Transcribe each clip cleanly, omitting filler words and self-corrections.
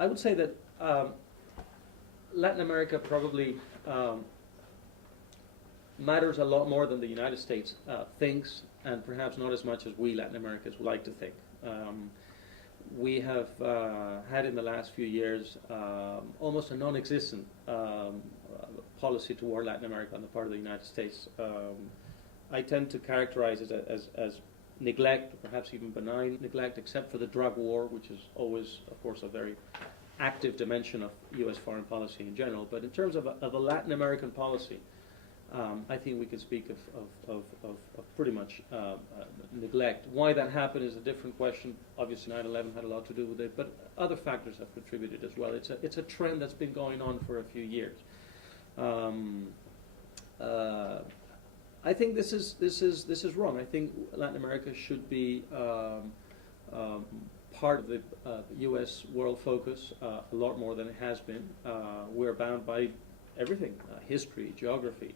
I would say that Latin America probably matters a lot more than the United States thinks, and perhaps not as much as we Latin Americans would like to think. We have had in the last few years almost a non-existent policy toward Latin America on the part of the United States. I tend to characterize it as neglect, perhaps even benign neglect, except for the drug war, which is always, of course, a very active dimension of U.S. foreign policy in general. But in terms of a Latin American policy, I think we can speak of pretty much neglect. Why that happened is a different question. Obviously, 9/11 had a lot to do with it, but other factors have contributed as well. It's a trend that's been going on for a few years. I think this is wrong. I think Latin America should be part of the U.S. world focus a lot more than it has been. We're bound by everything: history, geography,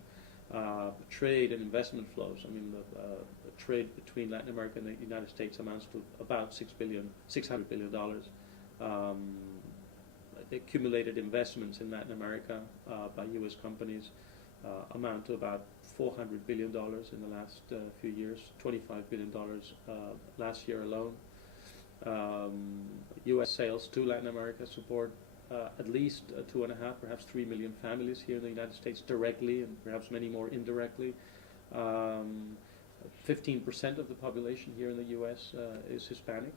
trade, and investment flows. I mean, the trade between Latin America and the United States amounts to about $600 billion. The accumulated investments in Latin America by U.S. companies amount to about $400 billion in the last few years, $25 billion last year alone. U.S. sales to Latin America support at least 2.5, perhaps 3 million families here in the United States directly, and perhaps many more indirectly. 15% of the population here in the U.S. is Hispanic,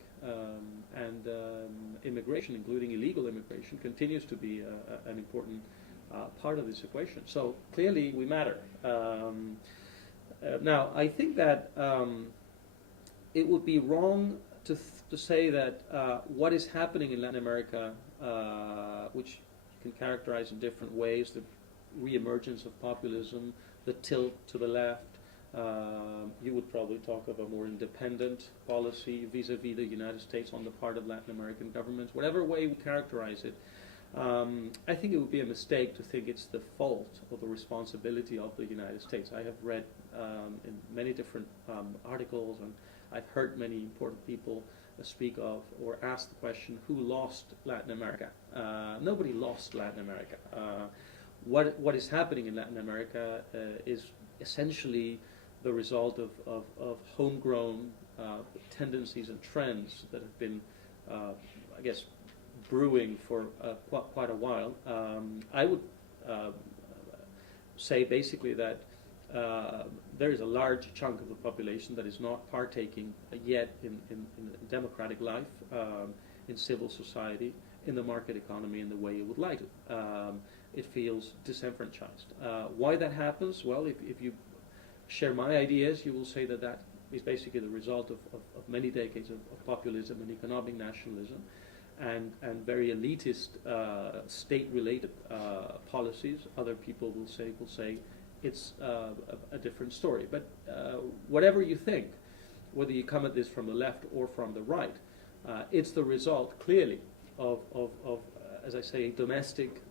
and immigration, including illegal immigration, continues to be an important part of this equation. So clearly we matter. Now, I think that it would be wrong to say that what is happening in Latin America, which you can characterize in different ways, the reemergence of populism, the tilt to the left, you would probably talk of a more independent policy vis-a-vis the United States on the part of Latin American governments. Whatever way we characterize it, I think it would be a mistake to think it's the fault or the responsibility of the United States. I have read in many different articles, and I've heard many important people speak of or ask the question, who lost Latin America? Nobody lost Latin America. What is happening in Latin America is essentially the result of homegrown tendencies and trends that have been, I guess, brewing for quite a while. I would say basically that there is a large chunk of the population that is not partaking yet in democratic life, in civil society, in the market economy in the way it would like to. It feels disenfranchised. Why that happens? Well, if you share my ideas, you will say that that is basically the result of many decades of populism and economic nationalism, and very elitist state-related policies. Other people will say it's a different story. But whatever you think, whether you come at this from the left or from the right, it's the result clearly of as I say, domestic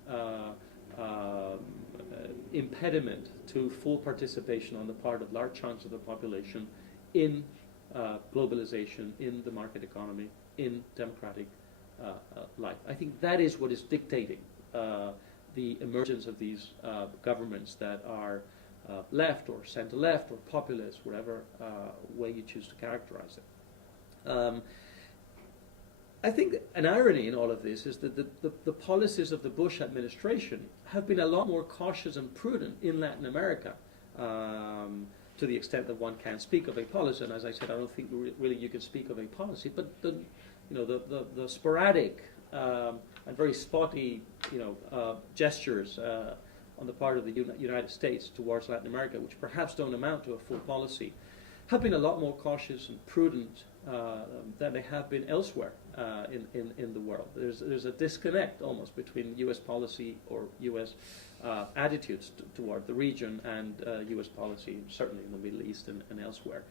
impediment to full participation on the part of large chunks of the population in globalization, in the market economy, in democratic life. I think that is what is dictating the emergence of these governments that are left or center-left or populist, whatever way you choose to characterize it. I think an irony in all of this is that the policies of the Bush administration have been a lot more cautious and prudent in Latin America, to the extent that one can speak of a policy. And as I said, I don't think really you can speak of a policy, but the sporadic and very spotty gestures on the part of the United States towards Latin America, which perhaps don't amount to a full policy, have been a lot more cautious and prudent than they have been elsewhere in the world. There's a disconnect almost between U.S. policy or U.S. Attitudes toward the region and U.S. policy, certainly in the Middle East and elsewhere.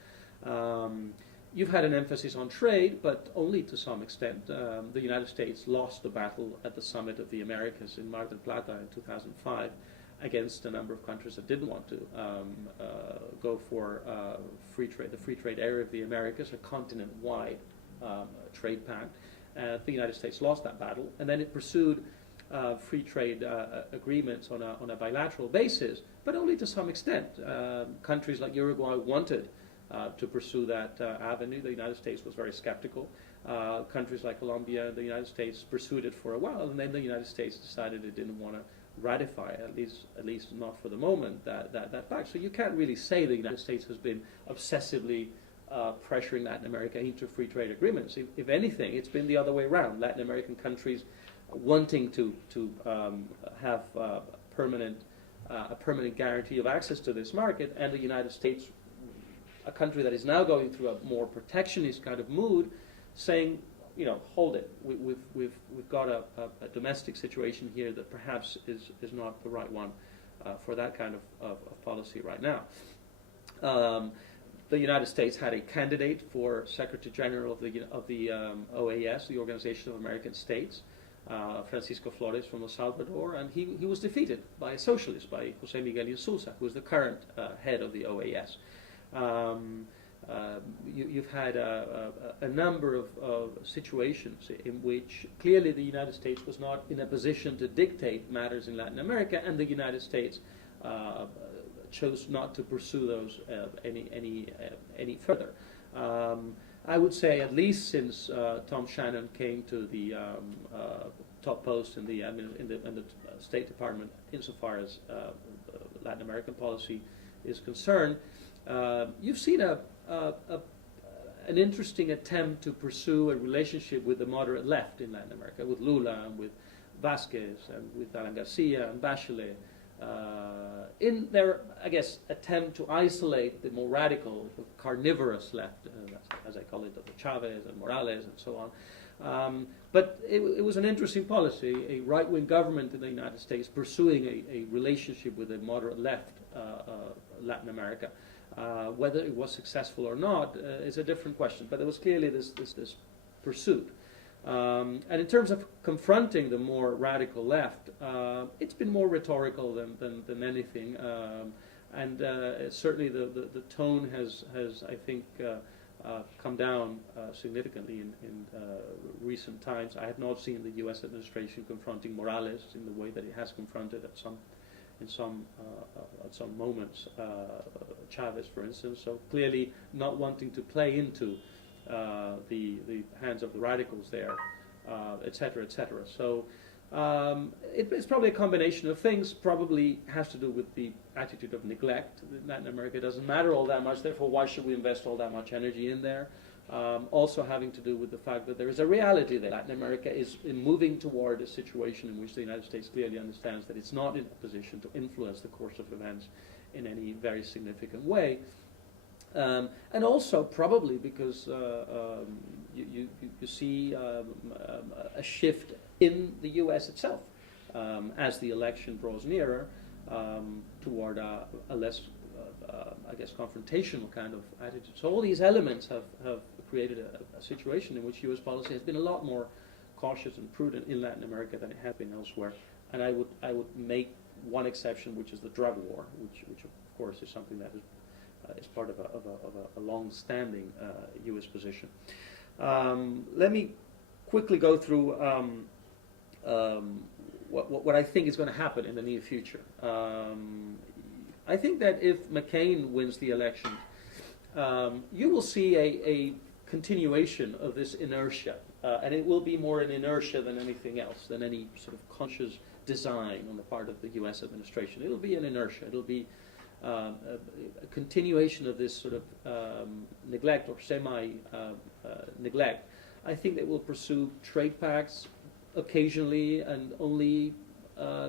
You've had an emphasis on trade, but only to some extent. The United States lost the battle at the Summit of the Americas in Mar del Plata in 2005 against a number of countries that didn't want to go for free trade, the free trade area of the Americas, a continent-wide trade pact. The United States lost that battle, and then it pursued free trade agreements on a bilateral basis, but only to some extent. Countries like Uruguay wanted to pursue that avenue. The United States was very skeptical. Countries like Colombia and the United States pursued it for a while, and then the United States decided it didn't want to ratify, at least not for the moment, that fact. So you can't really say the United States has been obsessively pressuring Latin America into free trade agreements. If anything, it's been the other way around. Latin American countries wanting to have a permanent guarantee of access to this market, and the United States, a country that is now going through a more protectionist kind of mood, saying, hold it. We've got a domestic situation here that perhaps is not the right one for that kind of policy right now. The United States had a candidate for Secretary General of the OAS, the Organization of American States, Francisco Flores from El Salvador, and he was defeated by a socialist, by José Miguel Insulza, who is the current head of the OAS. You've had a number of situations in which clearly the United States was not in a position to dictate matters in Latin America, and the United States chose not to pursue those any further. I would say at least since Tom Shannon came to the top post in the State Department, insofar as Latin American policy is concerned, you've seen an interesting attempt to pursue a relationship with the moderate left in Latin America, with Lula and with Vasquez and with Alan Garcia and Bachelet, in their, I guess, attempt to isolate the more radical, carnivorous left, as I call it, of Chavez and Morales and so on. But it was an interesting policy, a right-wing government in the United States pursuing a relationship with a moderate left Latin America. Whether it was successful or not is a different question, but there was clearly this pursuit. And in terms of confronting the more radical left, it's been more rhetorical than anything, and certainly the tone has I think come down significantly in recent times. I have not seen the U.S. administration confronting Morales in the way that it has confronted at some moments Chavez, for instance. So clearly not wanting to play into the hands of the radicals there, etc., etc. So it's probably a combination of things. Probably has to do with the attitude of neglect. Latin America doesn't matter all that much, therefore why should we invest all that much energy in there? Also having to do with the fact that there is a reality that Latin America is moving toward a situation in which the United States clearly understands that it's not in a position to influence the course of events in any very significant way. And also probably because you see a shift in the U.S. itself as the election draws nearer toward a less, I guess, confrontational kind of attitude. So all these elements have created a situation in which U.S. policy has been a lot more cautious and prudent in Latin America than it has been elsewhere. And I would make one exception, which is the drug war, which of course is something that is part of a long-standing U.S. position. Let me quickly go through what I think is going to happen in the near future. I think that if McCain wins the election, you will see a continuation of this inertia, and it will be more an inertia than anything else, than any sort of conscious design on the part of the U.S. administration. It'll be an inertia. It'll be a continuation of this sort of neglect or semi-neglect. I think they will pursue trade pacts occasionally and only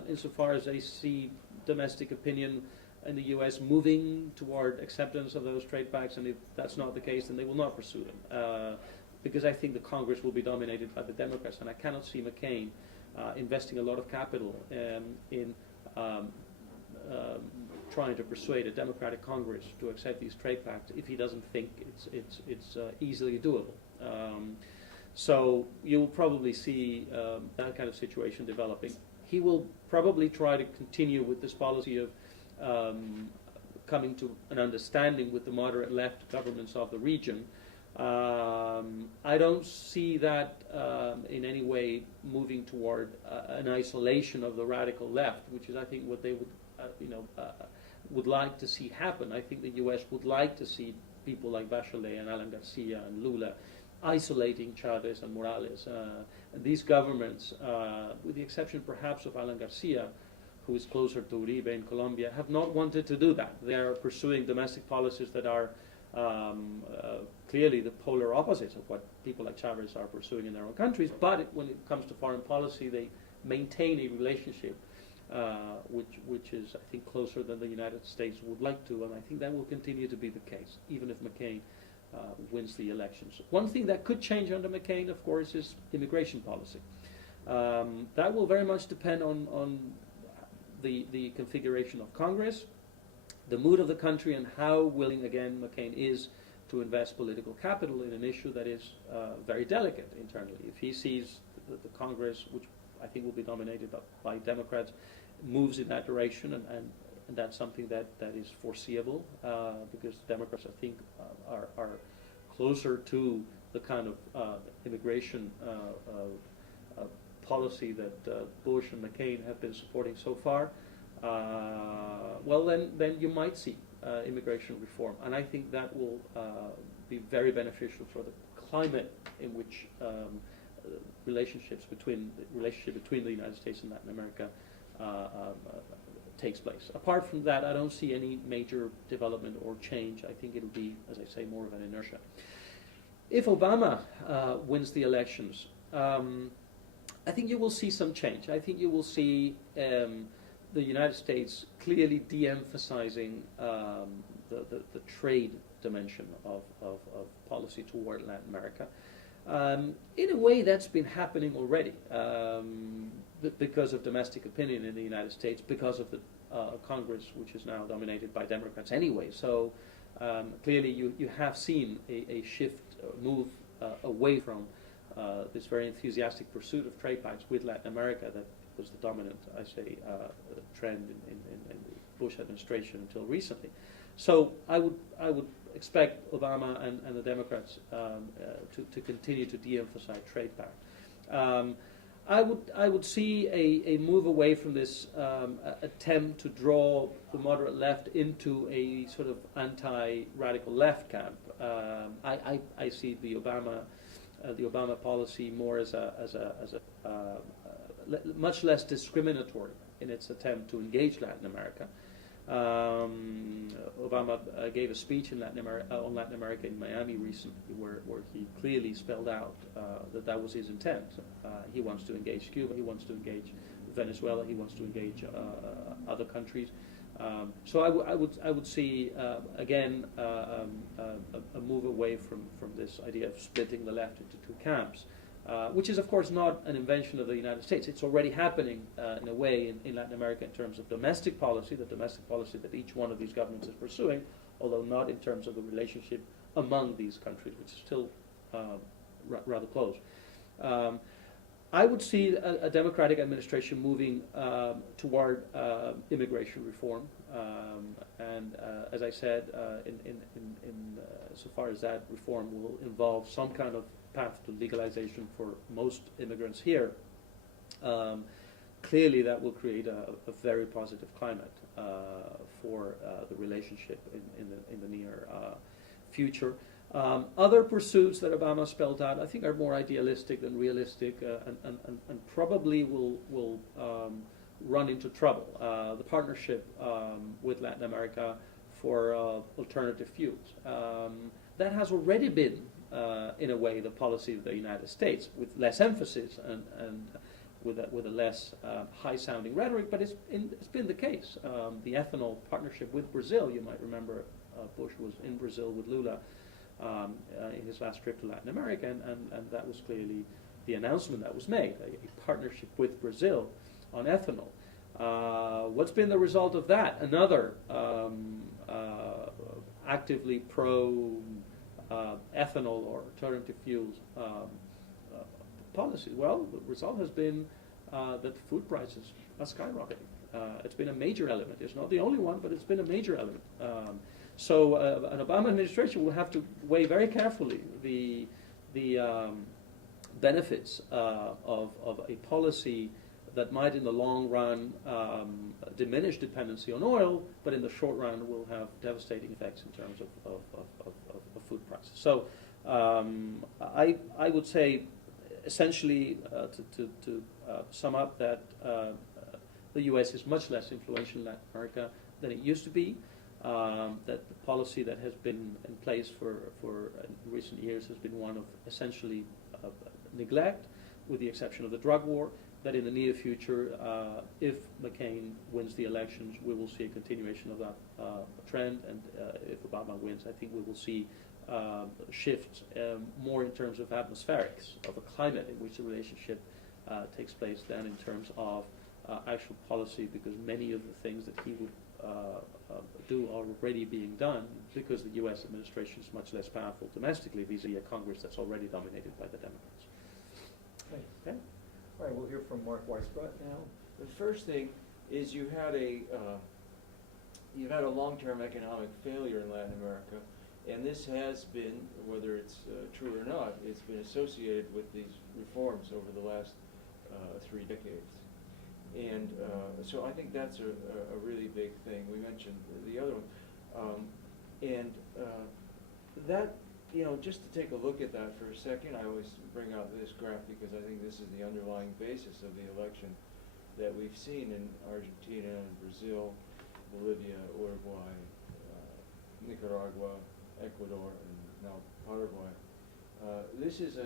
insofar as they see domestic opinion in the U.S. moving toward acceptance of those trade pacts, and if that's not the case, then they will not pursue them. Because I think the Congress will be dominated by the Democrats, and I cannot see McCain investing a lot of capital in trying to persuade a Democratic Congress to accept these trade pacts if he doesn't think it's easily doable. So you'll probably see that kind of situation developing. He will probably try to continue with this policy of coming to an understanding with the moderate left governments of the region, I don't see that in any way moving toward an isolation of the radical left, which is, I think, what they would, would like to see happen. I think the U.S. would like to see people like Bachelet and Alan Garcia and Lula isolating Chavez and Morales. And these governments, with the exception perhaps of Alan Garcia, who is closer to Uribe in Colombia, have not wanted to do that. They are pursuing domestic policies that are clearly the polar opposites of what people like Chavez are pursuing in their own countries, but when it comes to foreign policy, they maintain a relationship which is, I think, closer than the United States would like to, and I think that will continue to be the case, even if McCain wins the elections. One thing that could change under McCain, of course, is immigration policy. That will very much depend on the configuration of Congress, the mood of the country, and how willing, again, McCain is to invest political capital in an issue that is very delicate internally. If he sees the Congress, which I think will be dominated by Democrats, moves in that direction, and that's something that is foreseeable, because Democrats, I think, are closer to the kind of immigration policy that Bush and McCain have been supporting so far. Well, then you might see immigration reform, and I think that will be very beneficial for the climate in which relationship between the United States and Latin America takes place. Apart from that, I don't see any major development or change. I think it'll be, as I say, more of an inertia. If Obama wins the elections, I think you will see some change. I think you will see the United States clearly de-emphasizing the trade dimension of policy toward Latin America. In a way, that's been happening already because of domestic opinion in the United States, because of the Congress, which is now dominated by Democrats anyway. So clearly you have seen a shift, move away from this very enthusiastic pursuit of trade pacts with Latin America that was the dominant, I say, trend in the Bush administration until recently. So I would expect Obama and the Democrats to continue to de-emphasize trade pacts. I would see a move away from this attempt to draw the moderate left into a sort of anti-radical left camp. I see the Obama policy more as a much less discriminatory in its attempt to engage Latin America. Obama gave a speech in on Latin America in Miami recently, where he clearly spelled out that was his intent. He wants to engage Cuba, he wants to engage Venezuela, he wants to engage other countries. So I would see again a move away from this idea of splitting the left into two camps. Which is, of course, not an invention of the United States. It's already happening in a way in Latin America in terms of domestic policy, the domestic policy that each one of these governments is pursuing, although not in terms of the relationship among these countries, which is still rather close. I would see a Democratic administration moving toward immigration reform, and as I said, in so far as that reform will involve some kind of path to legalization for most immigrants here, clearly that will create a very positive climate for the relationship in the near future. Other pursuits that Obama spelled out, I think, are more idealistic than realistic, and probably will run into trouble. The partnership with Latin America for alternative fuels. That has already been, in a way, the policy of the United States, with less emphasis and with a less high-sounding rhetoric, but it's been the case. The ethanol partnership with Brazil, you might remember, Bush was in Brazil with Lula in his last trip to Latin America, and that was clearly the announcement that was made, a partnership with Brazil on ethanol. What's been the result of that? Another actively pro ethanol or alternative fuels policy. Well, the result has been that food prices are skyrocketing. It's been a major element. It's not the only one, but it's been a major element. So an Obama administration will have to weigh very carefully the benefits of a policy that might, in the long run, diminish dependency on oil, but in the short run will have devastating effects in terms of food prices. So I would say, essentially, to sum up, that the U.S. is much less influential in Latin America than it used to be. That the policy that has been in place for recent years has been one of essentially neglect, with the exception of the drug war. That in the near future, if McCain wins the elections, we will see a continuation of that trend, and if Obama wins, I think we will see shifts more in terms of atmospherics, of a climate in which the relationship takes place, than in terms of actual policy, because many of the things that he would do are already being done, because the U.S. administration is much less powerful domestically vis-a-vis a Congress that's already dominated by the Democrats. Okay. All right, we'll hear from Mark Weisbrot now. The first thing is you've had a long-term economic failure in Latin America, and this has been, whether it's true or not, it's been associated with these reforms over the last 3 decades. And so I think that's a really big thing. We mentioned the other one. That, just to take a look at that for a second, I always bring out this graph because I think this is the underlying basis of the election that we've seen in Argentina and Brazil, Bolivia, Uruguay, Nicaragua, Ecuador, and now Paraguay. This is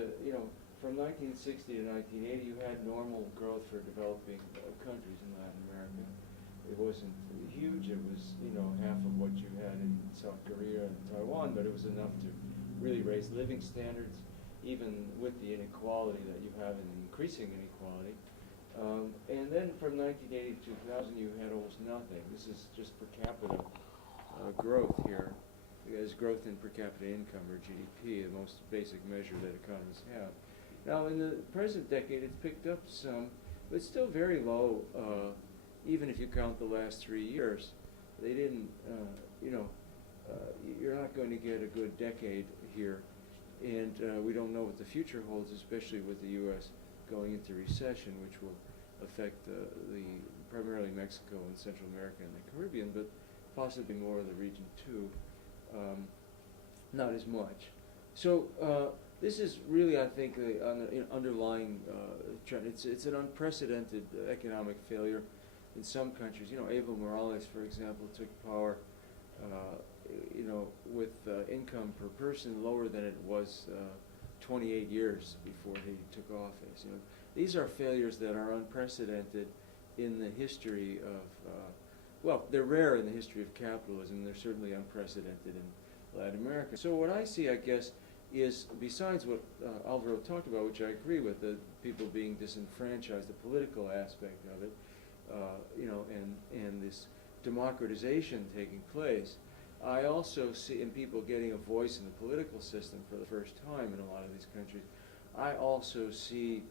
from 1960 to 1980, you had normal growth for developing countries in Latin America. It wasn't huge. It was, half of what you had in South Korea and Taiwan, but it was enough to really raise living standards, even with the inequality that you have, and increasing inequality. And then from 1980 to 2000, you had almost nothing. This is just per capita growth here. There's growth in per capita income, or GDP, the most basic measure that economists have. Now, in the present decade, it's picked up some, but still very low, even if you count the last 3 years. They didn't, you're not going to get a good decade here, and we don't know what the future holds, especially with the U.S. going into recession, which will affect the primarily Mexico and Central America and the Caribbean, but possibly more of the region too. Not as much. So this is really, I think, the underlying trend. It's an unprecedented economic failure in some countries. Evo Morales, for example, took power, with income per person lower than it was 28 years before he took office. These are failures that are unprecedented in the history of, well, they're rare in the history of capitalism. They're certainly unprecedented in Latin America. So what I see, I guess, is besides what Alvaro talked about, which I agree with, the people being disenfranchised, the political aspect of it, and this democratization taking place, I also see in people getting a voice in the political system for the first time in a lot of these countries. I also see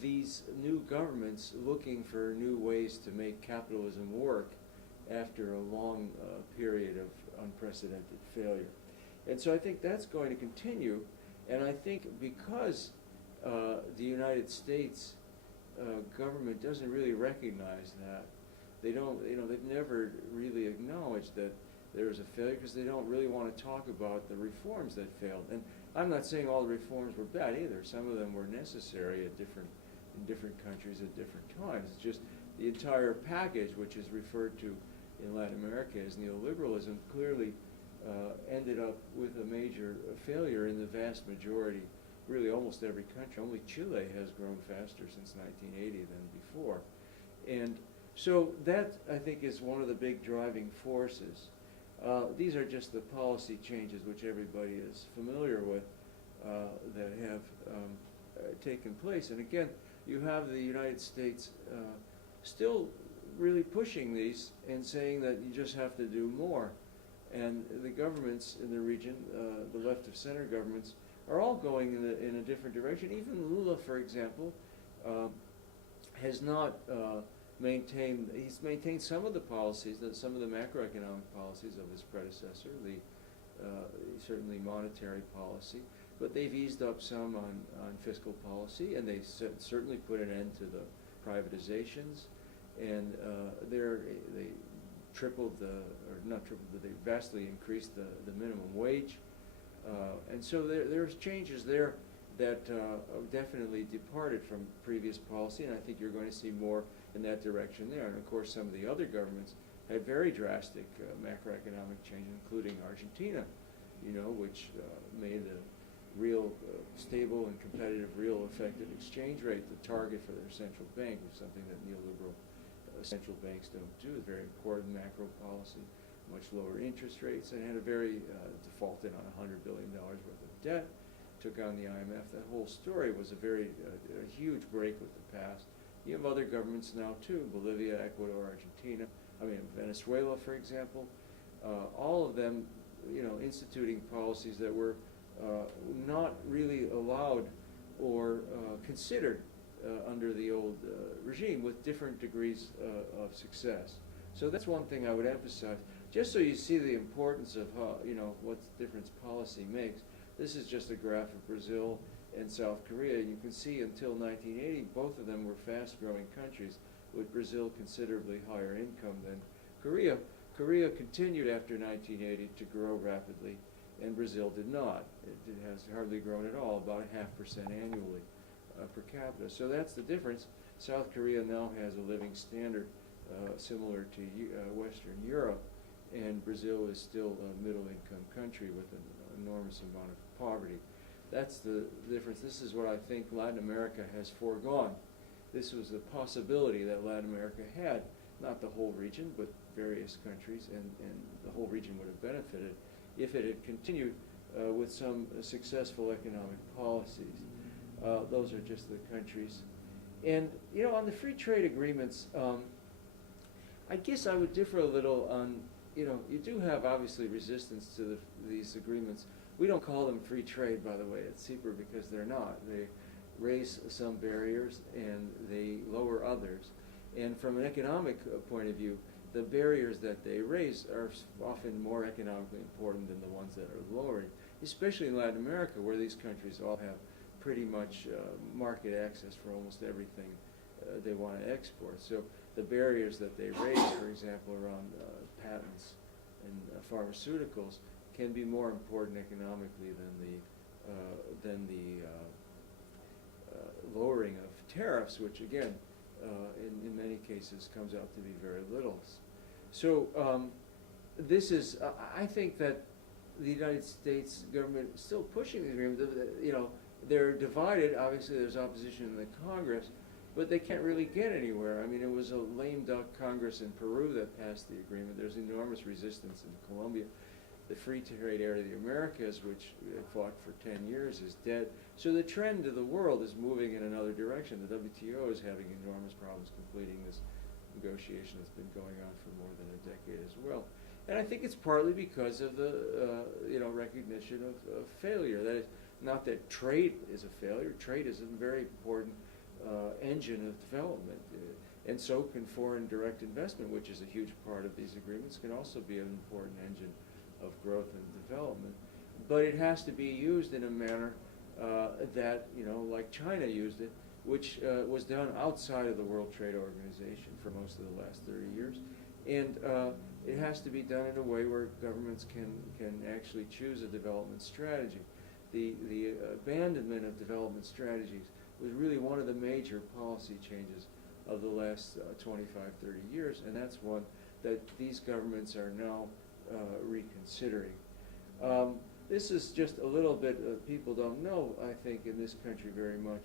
these new governments looking for new ways to make capitalism work after a long period of unprecedented failure. And so I think that's going to continue, and I think because the United States government doesn't really recognize that, they don't, they've never really acknowledged that there was a failure, because they don't really want to talk about the reforms that failed. And I'm not saying all the reforms were bad either. Some of them were necessary in different countries at different times. It's just the entire package, which is referred to in Latin America as neoliberalism, clearly ended up with a major failure in the vast majority, really almost every country. Only Chile has grown faster since 1980 than before. And so that, I think, is one of the big driving forces. These are just the policy changes which everybody is familiar with that have taken place. And again, you have the United States still really pushing these and saying that you just have to do more. And the governments in the region, the left of center governments, are all going in a different direction. Even Lula, for example, has not he's maintained some of the policies, some of the macroeconomic policies of his predecessor, certainly monetary policy, but they've eased up some on fiscal policy, and they certainly put an end to the privatizations, and they they vastly increased the minimum wage, and so there's changes there that definitely departed from previous policy, and I think you're going to see more in that direction there. And of course, some of the other governments had very drastic macroeconomic change, including Argentina, which made a real stable and competitive, real effective exchange rate the target for their central bank, which is something that neoliberal central banks don't do. It's very important macro policy, much lower interest rates, and had a very defaulted on $100 billion worth of debt, took on the IMF. That whole story was a huge break with the past. You have other governments now too, Bolivia, Ecuador, Venezuela, for example, all of them, instituting policies that were not really allowed or considered under the old regime, with different degrees of success. So that's one thing I would emphasize, just so you see the importance of how, what difference policy makes. This is just a graph of Brazil and South Korea. You can see until 1980, both of them were fast-growing countries, with Brazil considerably higher income than Korea. Korea continued after 1980 to grow rapidly, and Brazil did not. It has hardly grown at all, about 0.5% annually per capita. So that's the difference. South Korea now has a living standard similar to Western Europe, and Brazil is still a middle-income country with an enormous amount of poverty. That's the difference. This is what I think Latin America has foregone. This was the possibility that Latin America had, not the whole region, but various countries, and the whole region would have benefited if it had continued with some successful economic policies. Those are just the countries. And, on the free trade agreements, I guess I would differ a little on, you do have obviously resistance to these agreements. We don't call them free trade, by the way, at CEPR, because they're not. They raise some barriers and they lower others. And from an economic point of view, the barriers that they raise are often more economically important than the ones that are lowering, especially in Latin America, where these countries all have pretty much market access for almost everything they want to export. So the barriers that they raise, for example, around patents and pharmaceuticals, can be more important economically than the lowering of tariffs, which again, in many cases, comes out to be very little. So this is, I think that the United States government is still pushing the agreement. They're divided. Obviously, there's opposition in the Congress, but they can't really get anywhere. I mean, it was a lame duck Congress in Peru that passed the agreement. There's enormous resistance in Colombia. The free trade area of the Americas, which fought for 10 years, is dead. So the trend of the world is moving in another direction. The WTO is having enormous problems completing this negotiation that's been going on for more than a decade as well. And I think it's partly because of the recognition of failure. That is, not that trade is a failure. Trade is a very important engine of development. And so can foreign direct investment, which is a huge part of these agreements, can also be an important engine of growth and development. But it has to be used in a manner that, like China used it, which was done outside of the World Trade Organization for most of the last 30 years. And it has to be done in a way where governments can actually choose a development strategy. The abandonment of development strategies was really one of the major policy changes of the last 25, 30 years, and that's one that these governments are now reconsidering. This is just a little bit, people don't know, I think, in this country very much,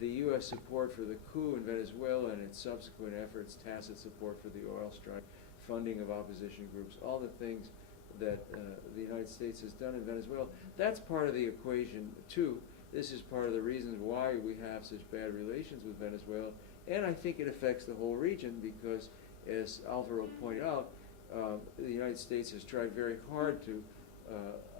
the U.S. support for the coup in Venezuela and its subsequent efforts, tacit support for the oil strike, funding of opposition groups, all the things that the United States has done in Venezuela. That's part of the equation, too. This is part of the reasons why we have such bad relations with Venezuela, and I think it affects the whole region because, as Alvaro pointed out, the United States has tried very hard to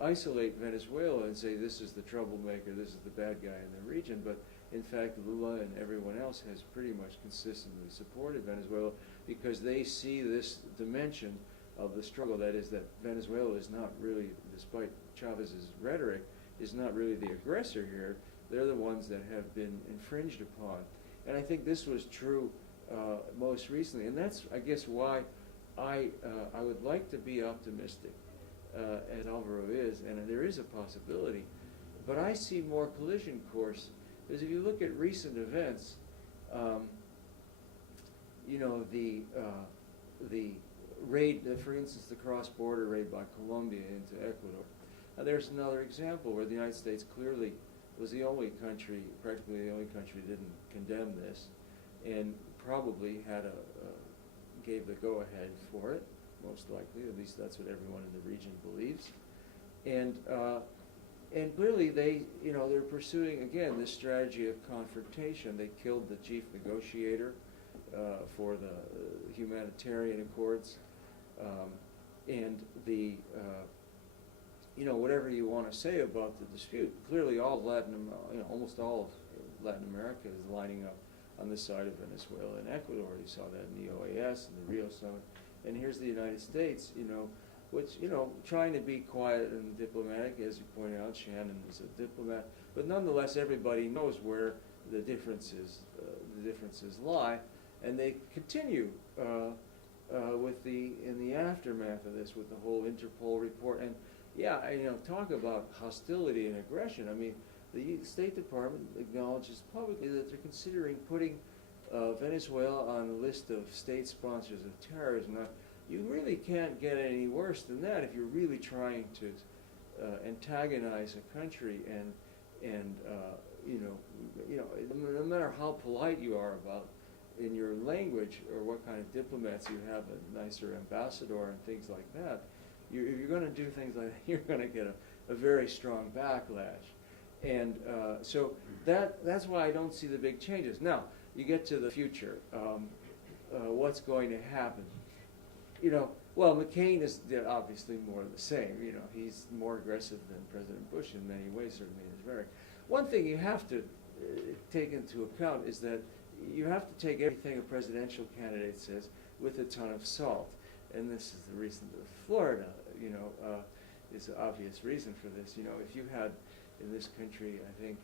isolate Venezuela and say this is the troublemaker, this is the bad guy in the region, but In fact, Lula and everyone else has pretty much consistently supported Venezuela because they see this dimension of the struggle. That is, that Venezuela is not really, despite Chavez's rhetoric, is not really the aggressor here. They're the ones that have been infringed upon. And I think this was true most recently. And that's, I guess, why I would like to be optimistic, as Alvaro is, and there is a possibility. But I see more collision course, because if you look at recent events, you know, the raid, for instance, the cross-border raid by Colombia into Ecuador. Now, there's another example where the United States clearly was the only country, practically the only country, didn't condemn this, and probably had gave the go-ahead for it, most likely. At least that's what everyone in the region believes. And clearly they, you know, they're pursuing, again, this strategy of confrontation. They killed the chief negotiator for the humanitarian accords. And the, you know, whatever you want to say about the dispute, clearly all almost all of Latin America is lining up on the side of Venezuela and Ecuador. You saw that in the OAS and the Rio Summit. And here's the United States, you know, which, you know, trying to be quiet and diplomatic, as you pointed out, Shannon is a diplomat, but nonetheless everybody knows where the differences lie, and they continue in the aftermath of this with the whole Interpol report. And yeah, you know, talk about hostility and aggression. I mean, the State Department acknowledges publicly that they're considering putting Venezuela on the list of state sponsors of terrorism. Now, you really can't get any worse than that if you're really trying to antagonize a country and you know, no matter how polite you are about in your language or what kind of diplomats you have, a nicer ambassador and things like that, if you're going to do things like that, you're going to get a very strong backlash. And so that's why I don't see the big changes. Now, you get to the future. What's going to happen? You know, well, McCain is obviously more of the same. You know, he's more aggressive than President Bush in many ways, certainly in his rhetoric. One thing you have to take into account is that you have to take everything a presidential candidate says with a ton of salt. And this is the reason that Florida, you know, is an obvious reason for this. You know, if you had in this country, I think,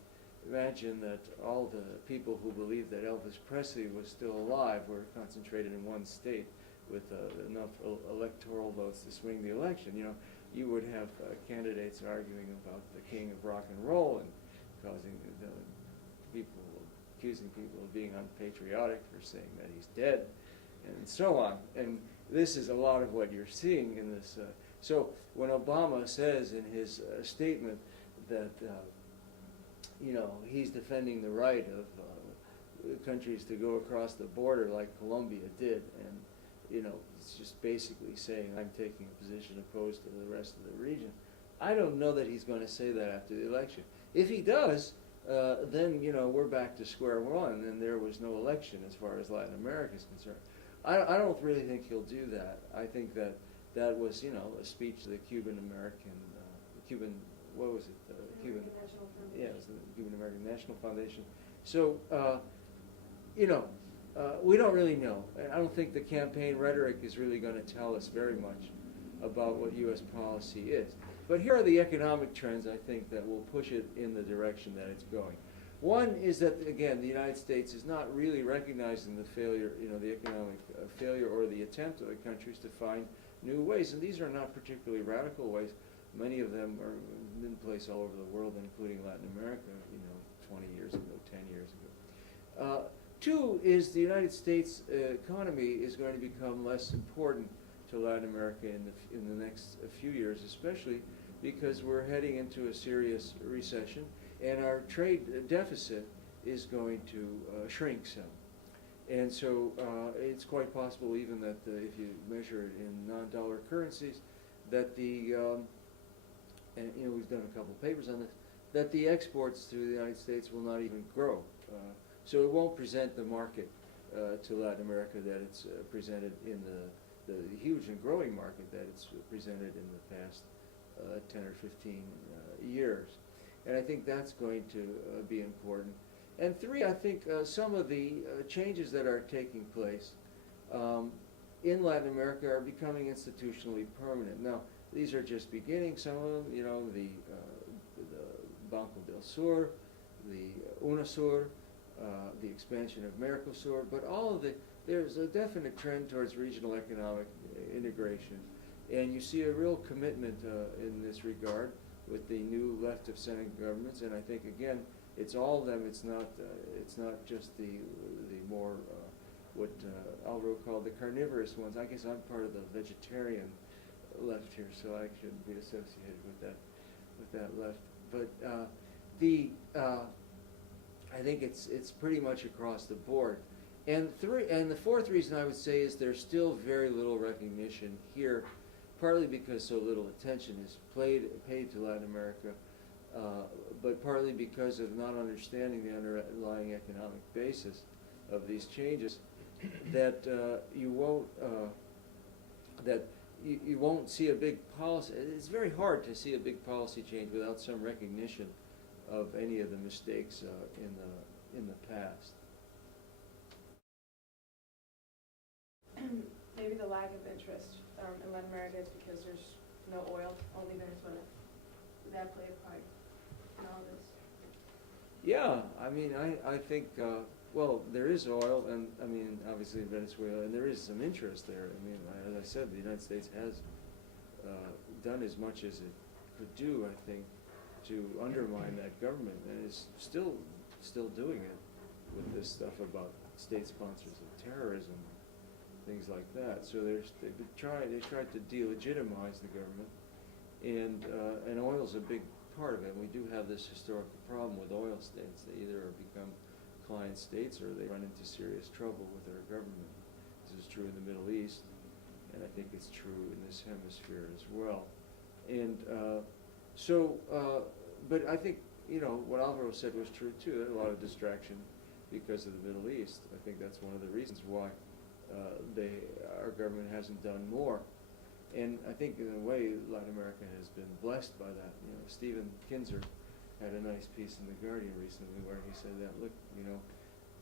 imagine that all the people who believed that Elvis Presley was still alive were concentrated in one state with enough electoral votes to swing the election. You know, you would have candidates arguing about the king of rock and roll and causing people, accusing people of being unpatriotic for saying that he's dead, and so on. And this is a lot of what you're seeing in this. So when Obama says in his statement that you know, he's defending the right of countries to go across the border like Colombia did, and you know, it's just basically saying I'm taking a position opposed to the rest of the region. I don't know that he's going to say that after the election. If he does, then you know, we're back to square one, and there was no election as far as Latin America is concerned. I don't really think he'll do that. I think that was, you know, a speech to the Cuban American, Cuban, what was it? Cuban National Foundation. Yeah, it was the Cuban American National Foundation. So, you know, we don't really know. I don't think the campaign rhetoric is really going to tell us very much about what U.S. policy is. But here are the economic trends, I think, that will push it in the direction that it's going. One is that, again, the United States is not really recognizing the failure, you know, the economic failure or the attempt of the countries to find new ways. And these are not particularly radical ways. Many of them are in place all over the world, including Latin America, you know, 20 years ago, 10 years ago. Two is the United States economy is going to become less important to Latin America in the next few years, especially because we're heading into a serious recession, and our trade deficit is going to shrink some. And so it's quite possible even that if you measure it in non-dollar currencies, that the and you know, we've done a couple of papers on this, that the exports to the United States will not even grow. So it won't present the market to Latin America that it's presented in the huge and growing market that it's presented in the past 10 or 15 years. And I think that's going to be important. And three, I think some of the changes that are taking place in Latin America are becoming institutionally permanent. Now, these are just beginning. Some of them, you know, the Banco del Sur, the UNASUR, the expansion of Mercosur, but all of there's a definite trend towards regional economic integration. And you see a real commitment in this regard with the new left of center governments. And I think, again, it's all of them. It's not just the more what Alvaro called the carnivorous ones. I guess I'm part of the vegetarian left here, so I shouldn't be associated with that left. But I think it's pretty much across the board. And the fourth reason I would say is there's still very little recognition here, partly because so little attention is paid to Latin America, but partly because of not understanding the underlying economic basis of these changes, that you won't see a big policy. It's very hard to see a big policy change without some recognition of any of the mistakes in the past. Maybe the lack of interest in Latin America is because there's no oil, only Venezuela. Would that play a part in all this? Yeah, I mean, I think, well, there is oil, and I mean, obviously Venezuela, and there is some interest there. I mean, as I said, the United States has done as much as it could do, I think, to undermine that government, and is still doing it with this stuff about state sponsors of terrorism, things like that. So they tried to delegitimize the government, and oil's a big part of it. And we do have this historical problem with oil states. They either become client states or they run into serious trouble with their government. This is true in the Middle East, and I think it's true in this hemisphere as well. And but I think, you know, what Alvaro said was true too. There's a lot of distraction because of the Middle East. I think that's one of the reasons why our government hasn't done more. And I think in a way Latin America has been blessed by that. You know, Stephen Kinzer had a nice piece in The Guardian recently where he said that, look, you know,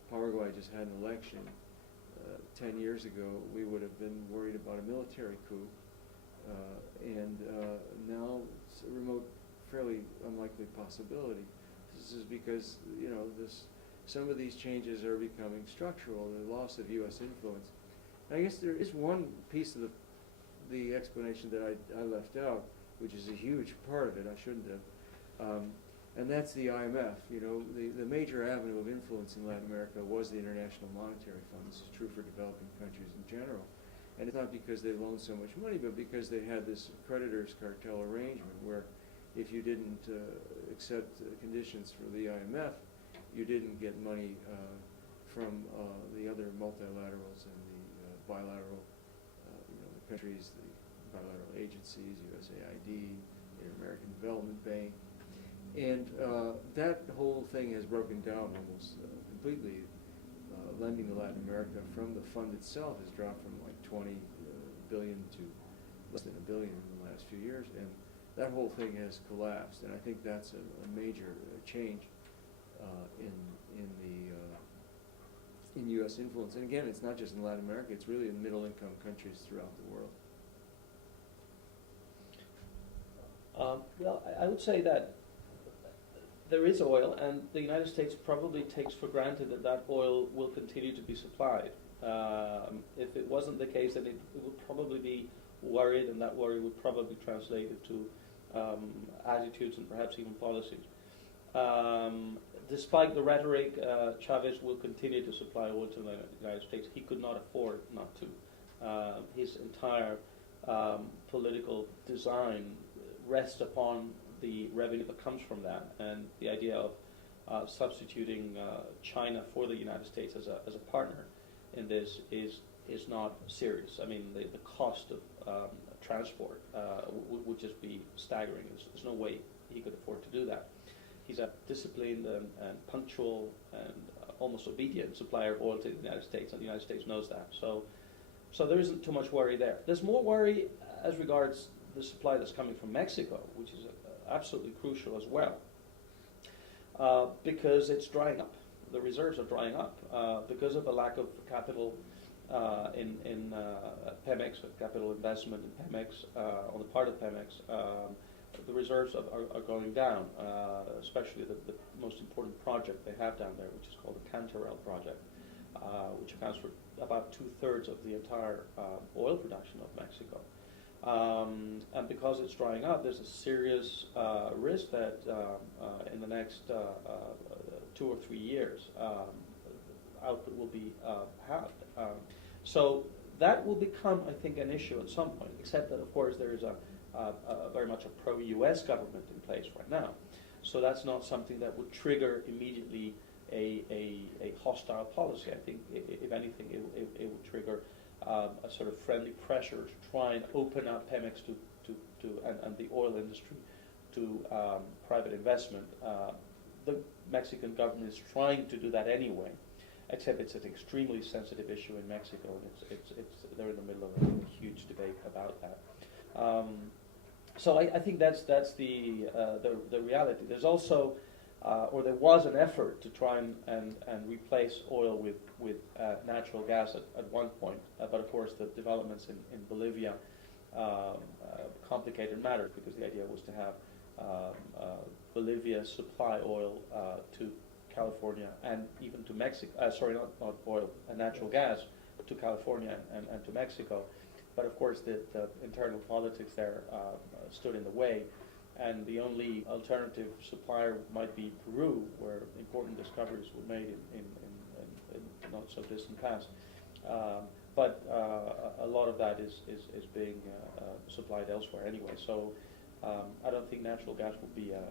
Paraguay just had an election. 10 years ago we would have been worried about a military coup, and now it's a remote, fairly unlikely possibility. This is because, you know, some of these changes are becoming structural, the loss of U.S. influence. And I guess there is one piece of the explanation that I left out, which is a huge part of it, I shouldn't have, and that's the IMF. You know, the major avenue of influence in Latin America was the International Monetary Fund. This is true for developing countries in general. And it's not because they loaned so much money, but because they had this creditors cartel arrangement where if you didn't accept conditions for the IMF, you didn't get money from the other multilaterals and the bilateral, you know, the countries, the bilateral agencies, USAID, Inter-American Development Bank. And that whole thing has broken down almost completely. Lending to Latin America from the fund itself has dropped from like 20 billion to less than $1 billion in the last few years, and that whole thing has collapsed. And I think that's a major change in U.S. influence. And again, it's not just in Latin America; it's really in middle-income countries throughout the world. Well, I would say that there is oil, and the United States probably takes for granted that that oil will continue to be supplied. If it wasn't the case, then it would probably be worried, and that worry would probably translate into attitudes and perhaps even policies. Despite the rhetoric, Chavez will continue to supply oil to the United States. He could not afford not to. His entire political design rests upon the revenue that comes from that, and the idea of substituting China for the United States as a partner in this is not serious. I mean, the cost of transport would just be staggering. There's no way he could afford to do that. He's a disciplined and punctual and almost obedient supplier of oil to the United States, and the United States knows that. So there isn't too much worry there. There's more worry as regards the supply that's coming from Mexico, which is absolutely crucial as well, because it's drying up. the reserves are drying up because of a lack of capital in Pemex, capital investment in Pemex on the part of Pemex. The reserves are going down, especially the most important project they have down there, which is called the Cantarell project, which accounts for about 2/3 of the entire oil production of Mexico. And because it's drying up, there's a serious risk that in the next 2 or 3 years, output will be halved. So that will become, I think, an issue at some point, except that, of course, there is a very much a pro-US government in place right now. So that's not something that would trigger immediately a hostile policy. I think, if anything, it would trigger a sort of friendly pressure to try and open up Pemex and the oil industry to private investment. The Mexican government is trying to do that anyway, except it's an extremely sensitive issue in Mexico, and they're in the middle of a huge debate about that. So I think that's the reality. There's also, or there was an effort to try and replace oil with natural gas at one point, but of course the developments in Bolivia complicated matters, because the idea was to have Bolivia supply oil to California and even to Mexico. Not oil, natural gas to California and to Mexico. But of course, the internal politics there stood in the way, and the only alternative supplier might be Peru, where important discoveries were made in not so distant past. But a lot of that is being supplied elsewhere anyway. So I don't think natural gas will be a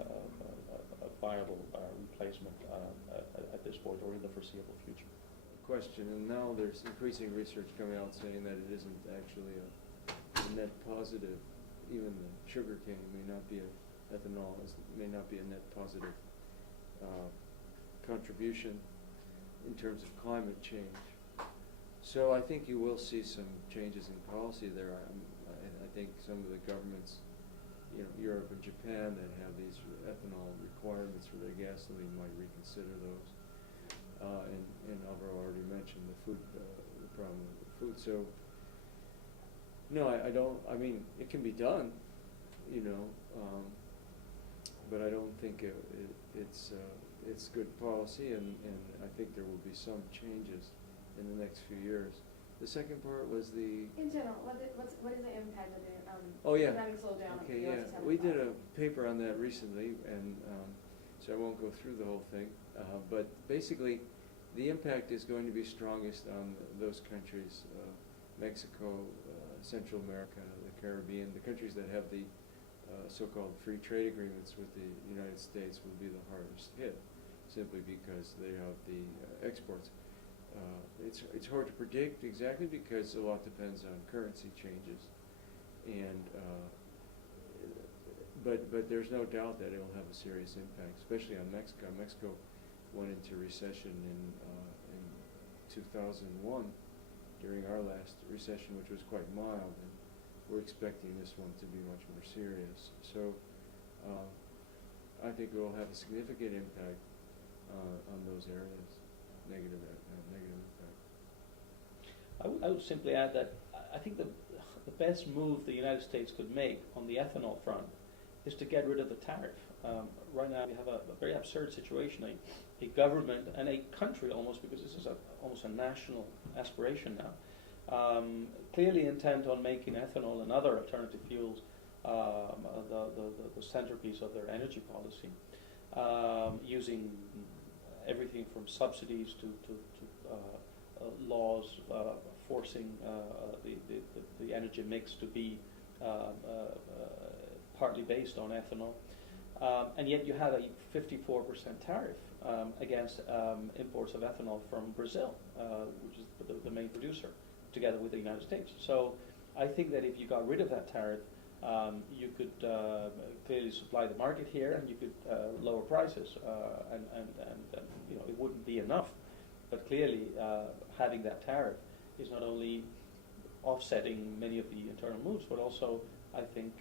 viable replacement at this point or in the foreseeable future. Question, and now there's increasing research coming out saying that it isn't actually a net positive. Even the sugar cane may not be ethanol may not be a net positive contribution in terms of climate change. So I think you will see some changes in policy there. I think some of the governments, Europe and Japan, that have these ethanol requirements for their gasoline might reconsider those. And Alvaro already mentioned the problem with the food. So, no, I don't. I mean, it can be done, but I don't think it's good policy, and I think there will be some changes in the next few years. The second part was the. In general, what is the impact of the economic slowdown? Okay, yeah, we did a paper on that recently, and so I won't go through the whole thing, but basically, the impact is going to be strongest on those countries, Mexico, Central America, the Caribbean. The countries that have the so-called free trade agreements with the United States will be the hardest hit, simply because they have the exports. It's hard to predict exactly, because a lot depends on currency changes, and but there's no doubt that it will have a serious impact, especially on Mexico. Mexico went into recession in 2001 during our last recession, which was quite mild, and we're expecting this one to be much more serious. So I think it will have a significant impact on those areas, negative impact. I would simply add that I think the best move the United States could make on the ethanol front is to get rid of the tariff. Right now we have a very absurd situation, a government and a country almost, because this is almost a national aspiration now, clearly intent on making ethanol and other alternative fuels the centerpiece of their energy policy, using everything from subsidies to laws forcing the energy mix to be partly based on ethanol. And yet you have a 54% tariff against imports of ethanol from Brazil, which is the main producer, together with the United States. So I think that if you got rid of that tariff, you could clearly supply the market here, and you could lower prices, and it wouldn't be enough. But clearly, having that tariff is not only offsetting many of the internal moves, but also, I think,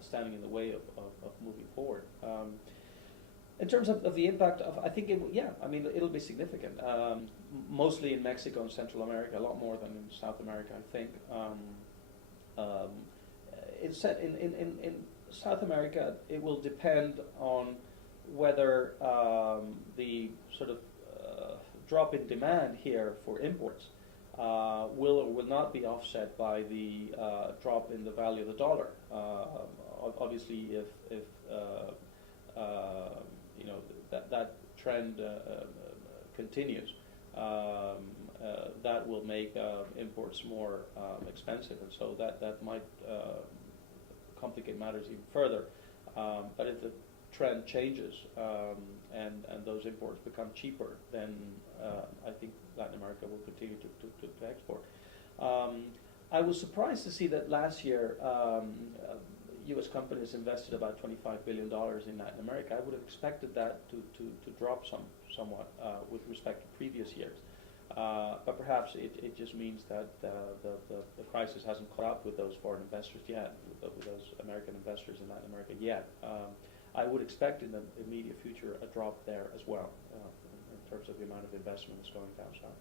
standing in the way of moving forward. In terms of the impact of, I think, it'll be significant. Mostly in Mexico and Central America, a lot more than in South America, I think. It's said in South America, it will depend on whether the sort of drop in demand here for imports will or will not be offset by the drop in the value of the dollar. Obviously, if that trend continues, that will make imports more expensive, and so that might complicate matters even further. But if the trend changes and those imports become cheaper, then I think Latin America will continue to export. I was surprised to see that last year U.S. companies invested about $25 billion in Latin America. I would have expected that to drop somewhat with respect to previous years. But perhaps it just means that the crisis hasn't caught up with those foreign investors yet, with those American investors in Latin America yet. I would expect in the immediate future a drop there as well, in terms of the amount of investment that's going down south.